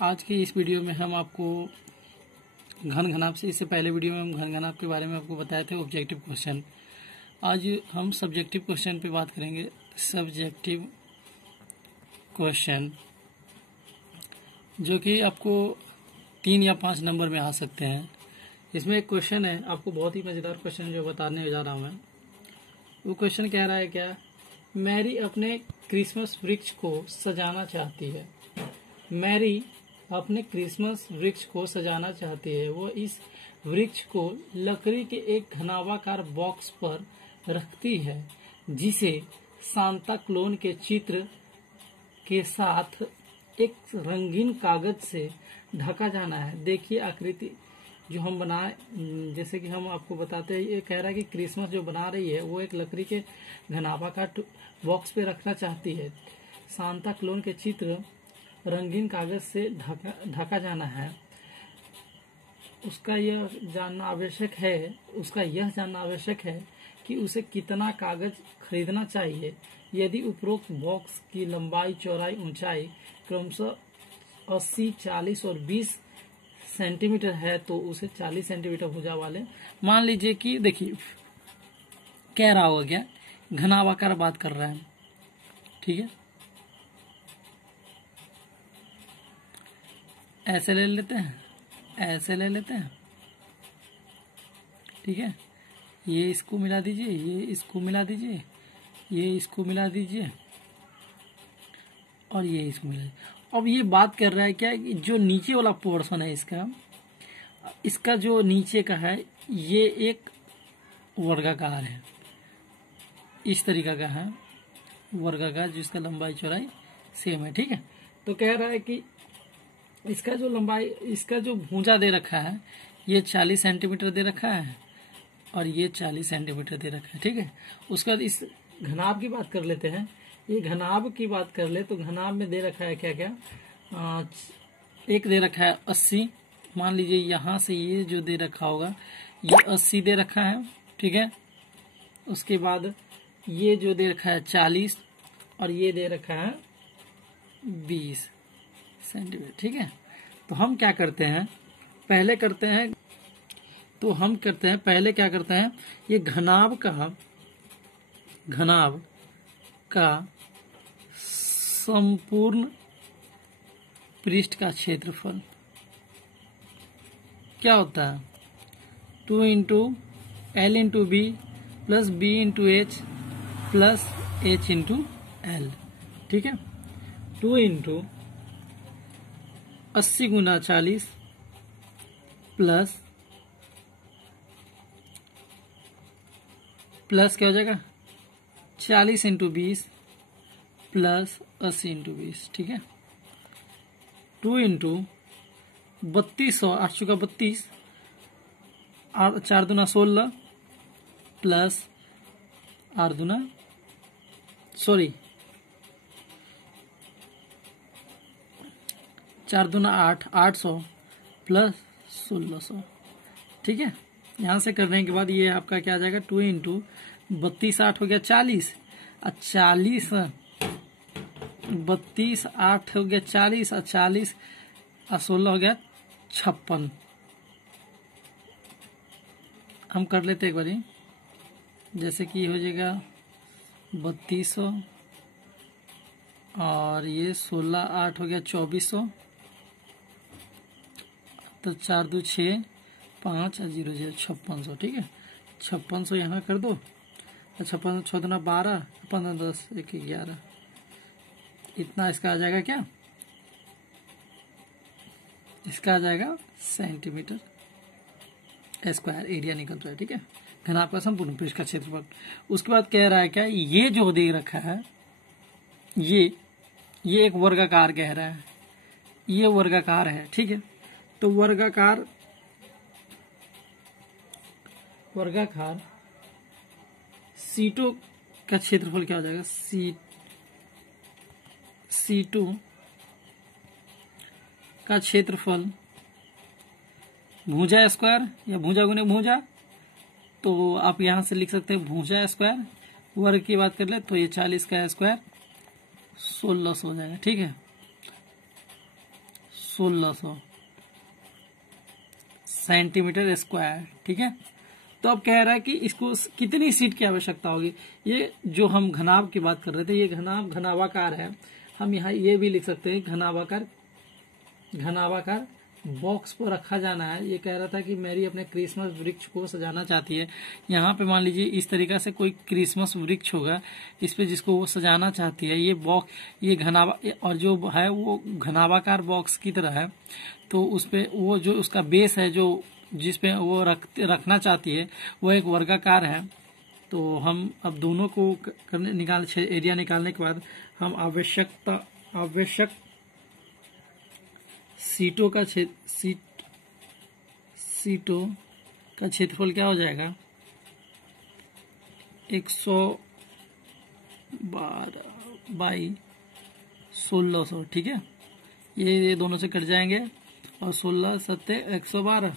आज की इस वीडियो में हम आपको घन घनाभ से, इससे पहले वीडियो में हम घन घनाभ के बारे में आपको बताए थे ऑब्जेक्टिव क्वेश्चन। आज हम सब्जेक्टिव क्वेश्चन पे बात करेंगे। सब्जेक्टिव क्वेश्चन जो कि आपको 3 या 5 नंबर में आ सकते हैं। इसमें एक क्वेश्चन है, आपको बहुत ही मजेदार क्वेश्चन जो बताने जा रहा हूं मैं। वो क्वेश्चन कह रहा है क्या, मैरी अपने क्रिसमस वृक्ष को सजाना चाहती है। मैरी अपने क्रिसमस वृक्ष को सजाना चाहती है। वो इस वृक्ष को लकड़ी के एक घनाभाकार बॉक्स पर रखती है जिसे सांता क्लॉज के चित्र के साथ एक रंगीन कागज से ढका जाना है। देखिए आकृति जो हम बनाए, जैसे कि हम आपको बताते हैं, ये कह रहा है कि क्रिसमस जो बना रही है वो एक लकड़ी के घनाभाकार बॉक्स पे रखना चाहती है। सांता क्लॉज के चित्र रंगीन कागज से ढका जाना है। उसका यह जानना आवश्यक है कि उसे कितना कागज खरीदना चाहिए। यदि उपरोक्त बॉक्स की लंबाई, चौड़ाई, ऊंचाई क्रमशः 80, 40 और 20 सेंटीमीटर है तो उसे 40 सेंटीमीटर भुजा वाले मान लीजिए कि, देखिए कह रहा होगा क्या, घनाभाकार बात कर रहा है, ठीक है। ऐसे ले लेते हैं, ठीक है। ये इसको मिला दीजिए, ये इसको मिला दीजिए, ये इसको मिला दीजिए और ये इसको मिला दीजिए। अब ये बात कर रहा है क्या, जो नीचे वाला पोर्शन है इसका जो नीचे का है ये एक वर्गाकार है, इस तरीका का है वर्गाकार, जिसका लंबाई चौड़ाई सेम है, ठीक है। तो कह रहा है कि इसका जो लंबाई, इसका जो भुजा दे रखा है ये 40 सेंटीमीटर दे रखा है और ये 40 सेंटीमीटर दे रखा है, ठीक है। उसके बाद इस घनाभ की बात कर लेते हैं। ये घनाभ की बात कर ले तो घनाभ में दे रखा है क्या क्या, एक दे रखा है 80। मान लीजिए यहाँ से ये जो दे रखा होगा ये 80 दे रखा है, ठीक है। उसके बाद ये जो दे रखा है 40 और ये दे रखा है 20 सेंटीमीटर, ठीक है। तो हम क्या करते हैं, पहले क्या करते हैं, ये घनाभ का संपूर्ण पृष्ठ का क्षेत्रफल क्या होता है, 2 into L into B plus B into H plus H into L, ठीक है। 2 इंटू 80 गुना 40 प्लस क्या हो जाएगा 40 इंटू 20 प्लस 80 इंटू 20, ठीक है। 2 इंटू 3200, 8 चुका 32, 4 दूना 16 प्लस 4 दूना 8, 800 प्लस 1600, ठीक है। यहां से करने के बाद ये आपका क्या आ जाएगा, 2 इंटू 32, 8 हो गया 40, 32 8 हो गया 40 और 40 और 16 हो गया 56। हम कर लेते एक बारी, जैसे कि हो जाएगा 3200 और ये 16, 8 हो गया 2400, तो 4 2 6 5 और 0 0 5600, ठीक है। 5600 यहाँ कर दो, 56 6 दूना 12, 15 10 1 11, इतना इसका आ जाएगा क्या, इसका आ जाएगा सेंटीमीटर स्क्वायर एरिया निकल रहा है, ठीक है। घनाभ का संपूर्ण पृष्ठ का क्षेत्रफल। उसके बाद कह रहा है क्या, ये जो दे रखा है ये एक वर्गाकार कह रहा है, ये वर्गाकार है, ठीक है। तो वर्गाकार सीटों का क्षेत्रफल क्या हो जाएगा, सीटों का क्षेत्रफल भुजा स्क्वायर या भुजा गुने भुजा, तो आप यहां से लिख सकते हैं भुजा स्क्वायर। वर्ग की बात कर ले तो ये 40 का स्क्वायर 1600 हो जाएगा, ठीक है। 1600 सेंटीमीटर स्क्वायर। ठीक है, तो अब कह रहा है कि इसको कितनी सीट की आवश्यकता होगी। ये जो हम घनाभ की बात कर रहे थे, ये घनाभाकार है। हम यहाँ ये भी लिख सकते हैं घनाभाकार बॉक्स को रखा जाना है। ये कह रहा था कि मैरी अपने क्रिसमस वृक्ष को सजाना चाहती है। यहाँ पे मान लीजिए इस तरीका से कोई क्रिसमस वृक्ष होगा, इस पे जिसको वो सजाना चाहती है। ये बॉक्स, ये और जो है वो घनाभाकार बॉक्स की तरह है। तो उस पे वो जो उसका बेस है, जो जिस पे वो रखना चाहती है, वो एक वर्गाकार है। तो हम अब दोनों को एरिया निकालने के बाद हम आवश्यक सीटों का क्षेत्रफल क्या हो जाएगा, 112 बाई 1600। ठीक है, ये दोनों से कट जाएंगे और 16 सत्ते 112।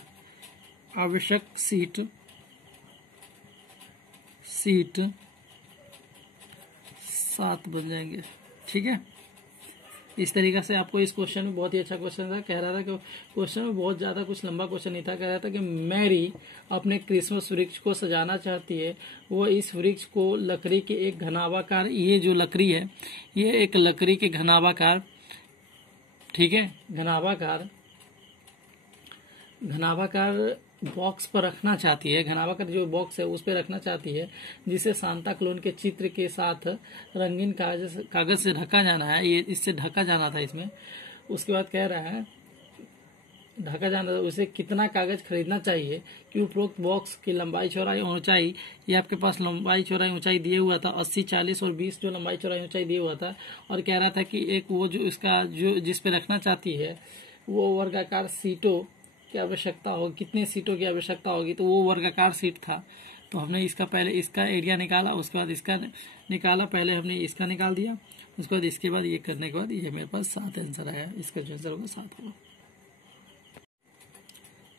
आवश्यक सीट 7 बन जाएंगे। ठीक है, इस तरीके से आपको इस क्वेश्चन में बहुत ही अच्छा क्वेश्चन था। कह रहा था कि क्वेश्चन में बहुत ज्यादा कुछ लंबा क्वेश्चन नहीं था। कह रहा था कि मैरी अपने क्रिसमस वृक्ष को सजाना चाहती है। वो इस वृक्ष को लकड़ी के एक घनाभाकार, ये जो लकड़ी है ये एक लकड़ी के घनाभाकार, ठीक है, घनाभाकार बॉक्स पर रखना चाहती है। घनाभाकार जो बॉक्स है उस पर रखना चाहती है, जिसे सांता क्लॉज के चित्र के साथ रंगीन कागज से ढका जाना है। ये इससे ढका जाना था इसमें। उसके बाद कह रहा है ढका जाना था, उसे कितना कागज खरीदना चाहिए कि उपरोक्त बॉक्स की लंबाई चौड़ाई ऊंचाई, ये आपके पास लंबाई चौड़ाई ऊंचाई दिए हुआ था 80 40 और 20 जो लंबाई चौड़ाई ऊंचाई दिए हुआ था। और कह रहा था कि एक वो जो इसका जो जिस पे रखना चाहती है वो वर्गाकार सीटों की आवश्यकता होगी, कितने सीटों की आवश्यकता होगी, तो वो वर्गाकार सीट था। तो हमने इसका पहले इसका एरिया निकाला, उसके बाद इसका निकाला, पहले हमने इसका निकाल दिया, उसके बाद इसके बाद ये करने के बाद ये मेरे पास 7 आंसर आया। इसका जो आंसर होगा 7 होगा।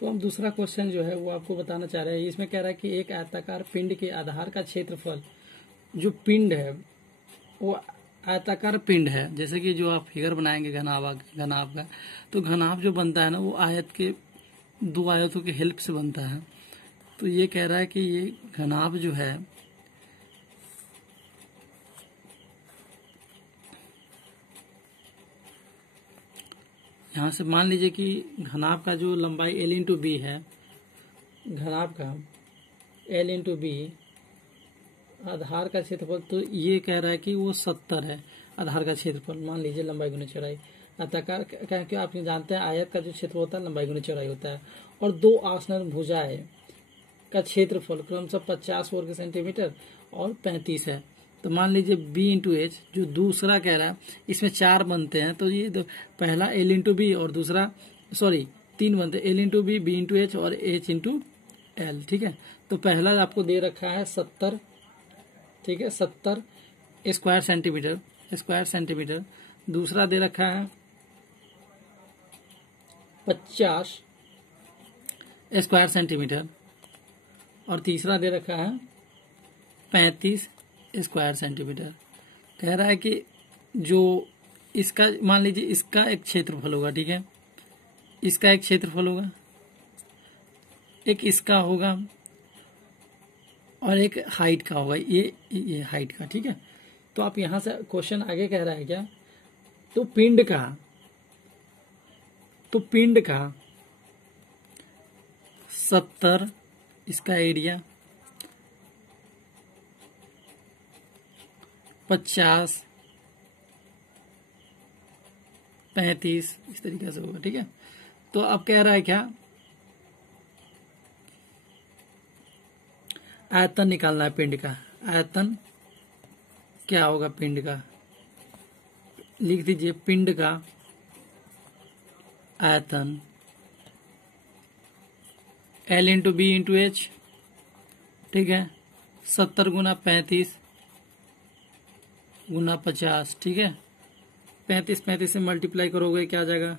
तो हम दूसरा क्वेश्चन जो है वो आपको बताना चाह रहे हैं। इसमें कह रहा है कि एक आयताकार पिंड के आधार का क्षेत्रफल, जो पिंड है वो आयताकार पिंड है। जैसे कि जो आप फिगर बनाएंगे घनाभ का, तो घनाभ जो बनता है ना वो आयत के 2 आयतों के हेल्प से बनता है। तो ये कह रहा है कि ये घनाभ जो है यहाँ से मान लीजिए कि घनाभ का जो लंबाई L/B है, घनाभ का L/B आधार का क्षेत्रफल, तो ये कह रहा है कि वो 70 है आधार का क्षेत्रफल। मान लीजिए लंबाई गुना चौड़ाई। आयताकार क्योंकि आप जानते हैं आयत का जो क्षेत्र होता है लंबाई गुना चौड़ाई होता है। और 2 आसन्न भुजाएं का क्षेत्रफल क्रमशः 50 वर्ग सेंटीमीटर और 35 है। तो मान लीजिए B/H जो दूसरा कह रहा है, इसमें 4 बनते हैं। तो ये पहला L/B और दूसरा 3 बनते हैं, L/B, B/H और H/L। ठीक है, तो पहला आपको दे रखा है 70, ठीक है, 70 स्क्वायर सेंटीमीटर। दूसरा दे रखा है 50 स्क्वायर सेंटीमीटर और तीसरा दे रखा है 35 स्क्वायर सेंटीमीटर। कह रहा है कि जो इसका मान लीजिए इसका एक क्षेत्रफल होगा, ठीक है, इसका एक क्षेत्रफल होगा, एक इसका होगा और एक हाइट का होगा, ये हाइट का। ठीक है, तो आप यहां से क्वेश्चन आगे कह रहा है क्या, तो पिंड का 70 इसका एरिया, 50 35 इस तरीके से होगा। ठीक है, तो अब कह रहा है क्या, आयतन निकालना है पिंड का। आयतन क्या होगा पिंड का, लिख दीजिए पिंड का आयतन L/B/H, ठीक है, 70 गुना 35 गुना 50, ठीक है, 35 से मल्टीप्लाई करोगे क्या आ जाएगा,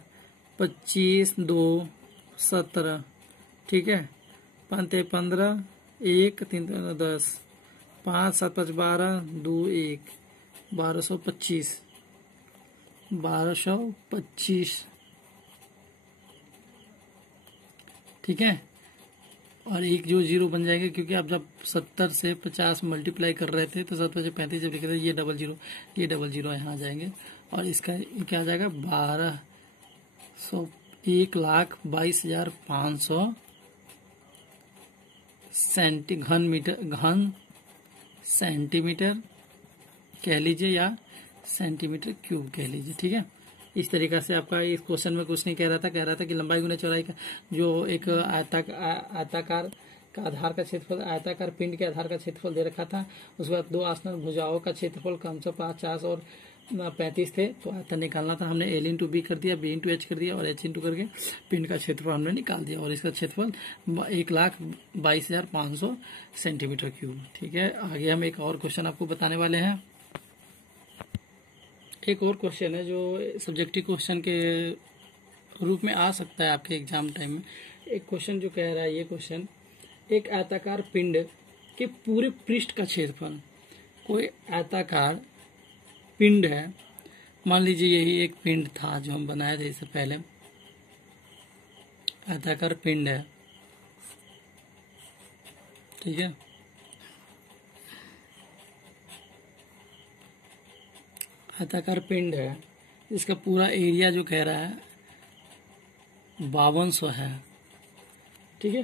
25 2 17, ठीक है, 5 15 1 3 10, 5 7 5 12 2 1 1225 ठीक है। और एक जो जीरो बन जाएगा, क्योंकि आप जब 70 से 50 मल्टीप्लाई कर रहे थे तो 70 से 35 जब लिख रहे थे, ये डबल जीरो यहाँ आ जाएंगे। और इसका क्या आ जाएगा, 1,22,500 घन सेंटीमीटर कह लीजिए, या सेंटीमीटर क्यूब कह लीजिए। ठीक है, इस तरीका से आपका इस क्वेश्चन में कुछ नहीं कह रहा था कि लंबाई गुना चौड़ाई का जो एक आयताकार का आधार का क्षेत्रफल, आयताकार पिंड के आधार का क्षेत्रफल दे रखा था। उसके बाद दो आसन्न भुजाओं का क्षेत्रफल क्रमशः 50 और 35 थे, तो आयतन निकालना था। हमने L इंटू बी कर दिया, B इंटू एच कर दिया और H इंटू करके पिंड का क्षेत्रफल हमने निकाल दिया, और इसका क्षेत्रफल 1,22,500 सेंटीमीटर क्यूब। ठीक है, आगे हम एक और क्वेश्चन आपको बताने वाले हैं। एक और क्वेश्चन है जो सब्जेक्टिव क्वेश्चन के रूप में आ सकता है आपके एग्जाम टाइम में। एक क्वेश्चन जो कह रहा है, ये क्वेश्चन, एक आयताकार पिंड के पूरे पृष्ठ का क्षेत्रफल, कोई आयताकार पिंड है, मान लीजिए यही एक पिंड था जो हम बनाए थे इससे पहले, आयताकार पिंड है। ठीक है, आयताकार पिंड है, इसका पूरा एरिया जो कह रहा है 5200 है। ठीक है,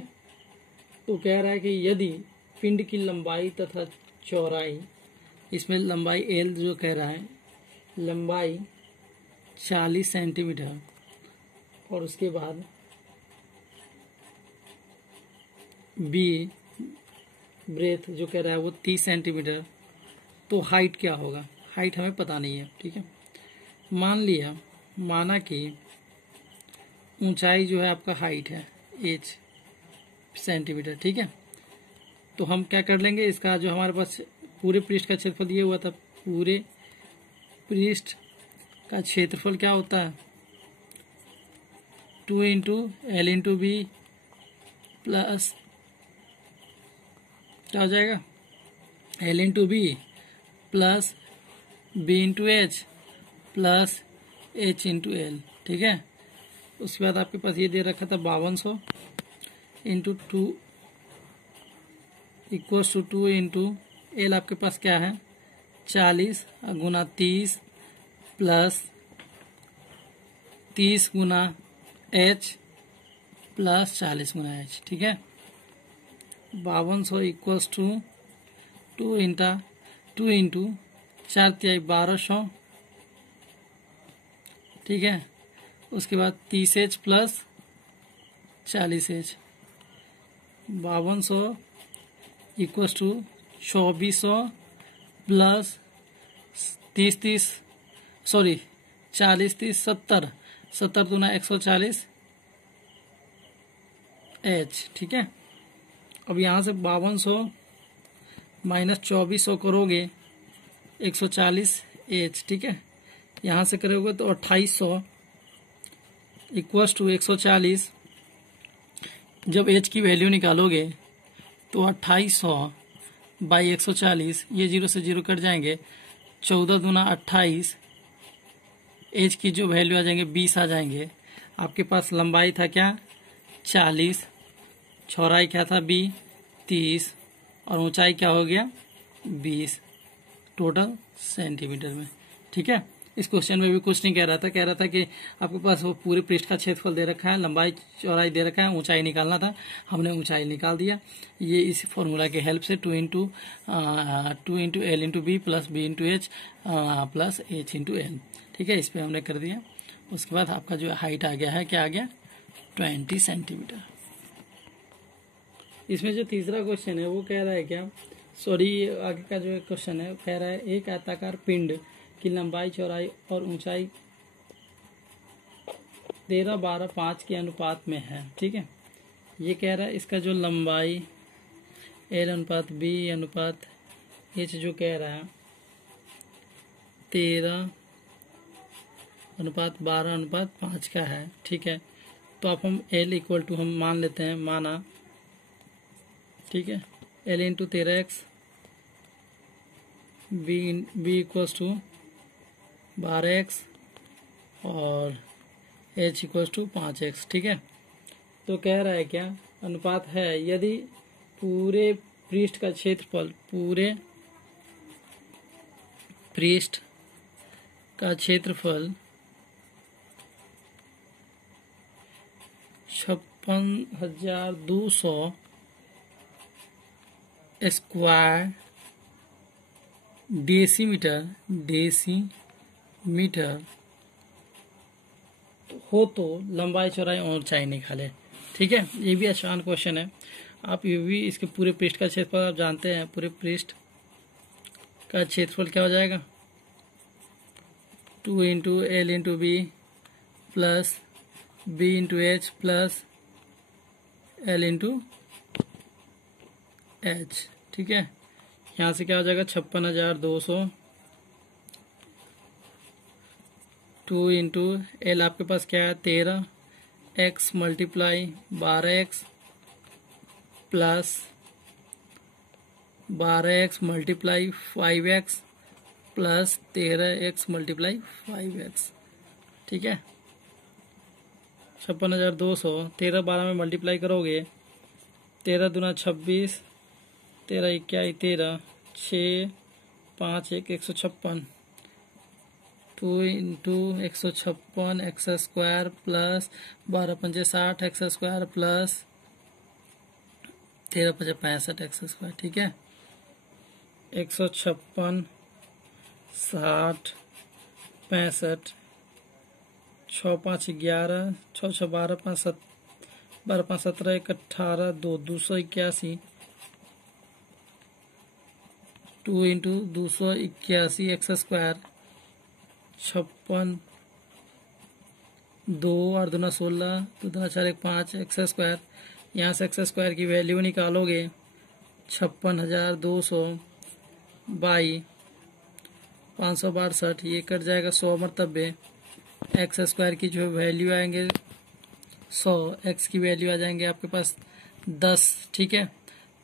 तो कह रहा है कि यदि पिंड की लंबाई तथा चौड़ाई, इसमें लंबाई L जो कह रहा है, लंबाई 40 सेंटीमीटर, और उसके बाद B ब्रेथ जो कह रहा है वो 30 सेंटीमीटर, तो हाइट क्या होगा? हाइट हमें पता नहीं है। ठीक है, माना कि ऊंचाई जो है आपका हाइट है h सेंटीमीटर। ठीक है, तो हम क्या कर लेंगे, इसका जो हमारे पास पूरे पृष्ठ का क्षेत्रफल दिया हुआ था, पूरे पृष्ठ का क्षेत्रफल क्या होता है, 2 into L into B plus क्या हो जाएगा, L into B plus B into H plus H into L. ठीक है, उसके बाद आपके पास ये दे रखा था 5200 into 2 equals to 2 into L, आपके पास क्या है 40 गुना 30 प्लस 30 गुना H प्लस 40 गुना H। ठीक है, 5200 इक्वल्स टू 2 इंटू 4 तिहाई 1200। ठीक है, उसके बाद 30H plus 40H, 5200 equals to 2400 plus 40 30 70 दूना 140 H। ठीक है, अब यहाँ से 5200 माइनस 2400 करोगे 140 H। ठीक है, यहाँ से करोगे तो 2800 इक्वल्स टू 140, जब H की वैल्यू निकालोगे तो 2800 बाई 140, ये 0 से 0 कट जाएंगे, 14 दूना 28, H की जो वैल्यू आ जाएंगे 20 आ जाएंगे। आपके पास लंबाई था क्या 40, चौड़ाई क्या था B 30, और ऊंचाई क्या हो गया 20 टोटल सेंटीमीटर में। ठीक है, इस क्वेश्चन में भी कुछ नहीं कह रहा था कि आपके पास वो पूरे पृष्ठ का क्षेत्रफल दे रखा है, लंबाई चौड़ाई दे रखा है, ऊंचाई निकालना था, हमने ऊंचाई निकाल दिया। ये इस फॉर्मूला के हेल्प से 2 into L into B plus B into H plus H into L. ठीक है, इस पर हमने कर दिया। उसके बाद आपका जो हाइट आ गया है, क्या आ गया 20 सेंटीमीटर। इसमें जो तीसरा क्वेश्चन है वो कह रहा है क्या, आगे का जो क्वेश्चन है कह रहा है एक आयताकार पिंड की लंबाई चौड़ाई और ऊंचाई 13:12:5 के अनुपात में है। ठीक है, ये कह रहा है इसका जो लंबाई L अनुपात B अनुपात H जो कह रहा है 13:12:5 का है। ठीक है, तो अब हम L इक्वल टू हम मान लेते हैं, माना। ठीक है, L into 13x, B equals to 12x और H इक्वल्स टू 5x। ठीक है, तो कह रहा है क्या, अनुपात है यदि पूरे पृष्ठ का क्षेत्रफल, पूरे पृष्ठ का क्षेत्रफल 56,200 स्क्वायर डेसीमीटर हो तो लंबाई चौड़ाई और ऊंचाई निकाले। ठीक है, ये भी आसान क्वेश्चन है। आप ये भी इसके पूरे पृष्ठ का क्षेत्रफल आप जानते हैं, पूरे पृष्ठ का क्षेत्रफल क्या हो जाएगा, 2 into L into B plus B into H plus L into H. ठीक है, यहाँ से क्या हो जाएगा 56,200, 2 इंटू एल आपके पास क्या है 13 x multiply 12x plus 12x multiply 5x plus 13x multiply 5x। ठीक है, 56,200 13 12 में मल्टीप्लाई करोगे, 13 दूना 26, 13 इक्याई 13, 6 5 1 156, 2 इंटू 156 एक्स स्क्वायर प्लस 12 पंजे 60 एक्स स्क्वायर प्लस 13 पंजे 65 एक्स स्क्वायर। ठीक है, 156 60 65, 6 5 11, 6 6 12 5 7 12 5 17 1 18 2 281, 2 इंटू 281 एक्स स्क्वायर 56, 2 और दूना 16, 2 दूना 4 1 5 एक्स स्क्वायर। यहाँ से एक्स स्क्वायर की वैल्यू निकालोगे 56,200 बाई 562, ये कट जाएगा 100 मरतबे एक्स स्क्वायर की जो वैल्यू आएंगे 100, एक्स की वैल्यू आ जाएंगे आपके पास 10। ठीक है,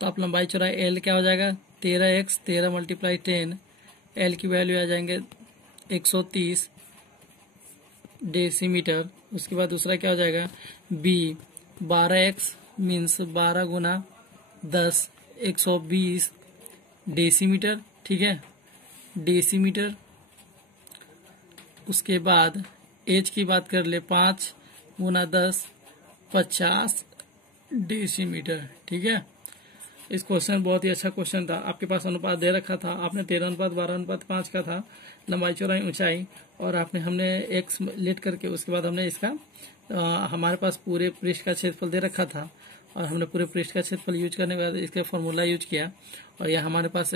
तो आप लंबाई चौड़ाई एल क्या हो जाएगा 13x, 13 मल्टीप्लाई 10, एल की वैल्यू आ जाएंगे 130 डेसीमीटर। उसके बाद दूसरा क्या हो जाएगा बी 12x मीन्स 12 गुना 10 120 डेसीमीटर। ठीक है, डेसीमीटर। उसके बाद एच की बात कर ले 5 गुना 10 50 डेसीमीटर। ठीक है, इस क्वेश्चन बहुत ही अच्छा क्वेश्चन था। आपके पास अनुपात दे रखा था, आपने 13:12:5 का था लंबाई चौड़ाई ऊंचाई, और हमने एक्स लेट करके उसके बाद हमने इसका हमारे पास पूरे पृष्ठ का क्षेत्रफल दे रखा था, और हमने पूरे पृष्ठ का क्षेत्रफल यूज करने के बाद इसका फॉर्मूला यूज किया, और यह हमारे पास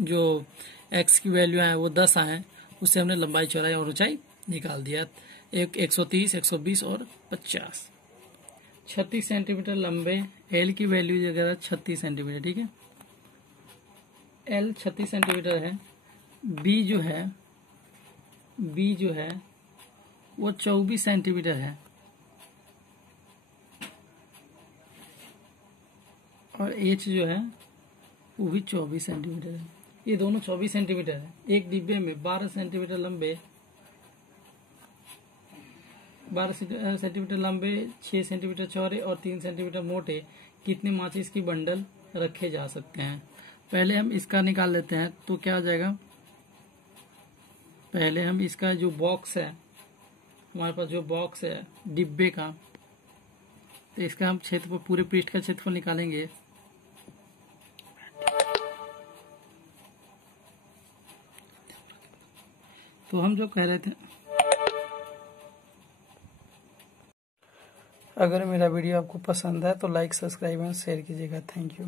जो एक्स की वैल्यू है वो 10 आए, उससे हमने लंबाई चौड़ाई और ऊंचाई निकाल दिया। 130 120 और 50। 36 सेंटीमीटर लंबे एल की वैल्यू जगह 36 सेंटीमीटर। ठीक है, एल 36 सेंटीमीटर है, बी जो है वो 24 सेंटीमीटर है, और एच जो है वो भी 24 सेंटीमीटर है। ये दोनों 24 सेंटीमीटर है। एक डिब्बे में 12 सेंटीमीटर लंबे, 12 सेंटीमीटर लंबे, 6 सेंटीमीटर चौड़े और 3 सेंटीमीटर मोटे कितने माचिस की बंडल रखे जा सकते हैं। पहले हम इसका निकाल लेते हैं, तो क्या आ जाएगा, पहले हम इसका जो बॉक्स है, हमारे पास जो बॉक्स है डिब्बे का, तो इसका हम क्षेत्रफल पूरे पृष्ठ का क्षेत्रफल निकालेंगे। तो हम जो कह रहे थे, अगर मेरा वीडियो आपको पसंद है तो लाइक सब्सक्राइब एंड शेयर कीजिएगा। Thank you.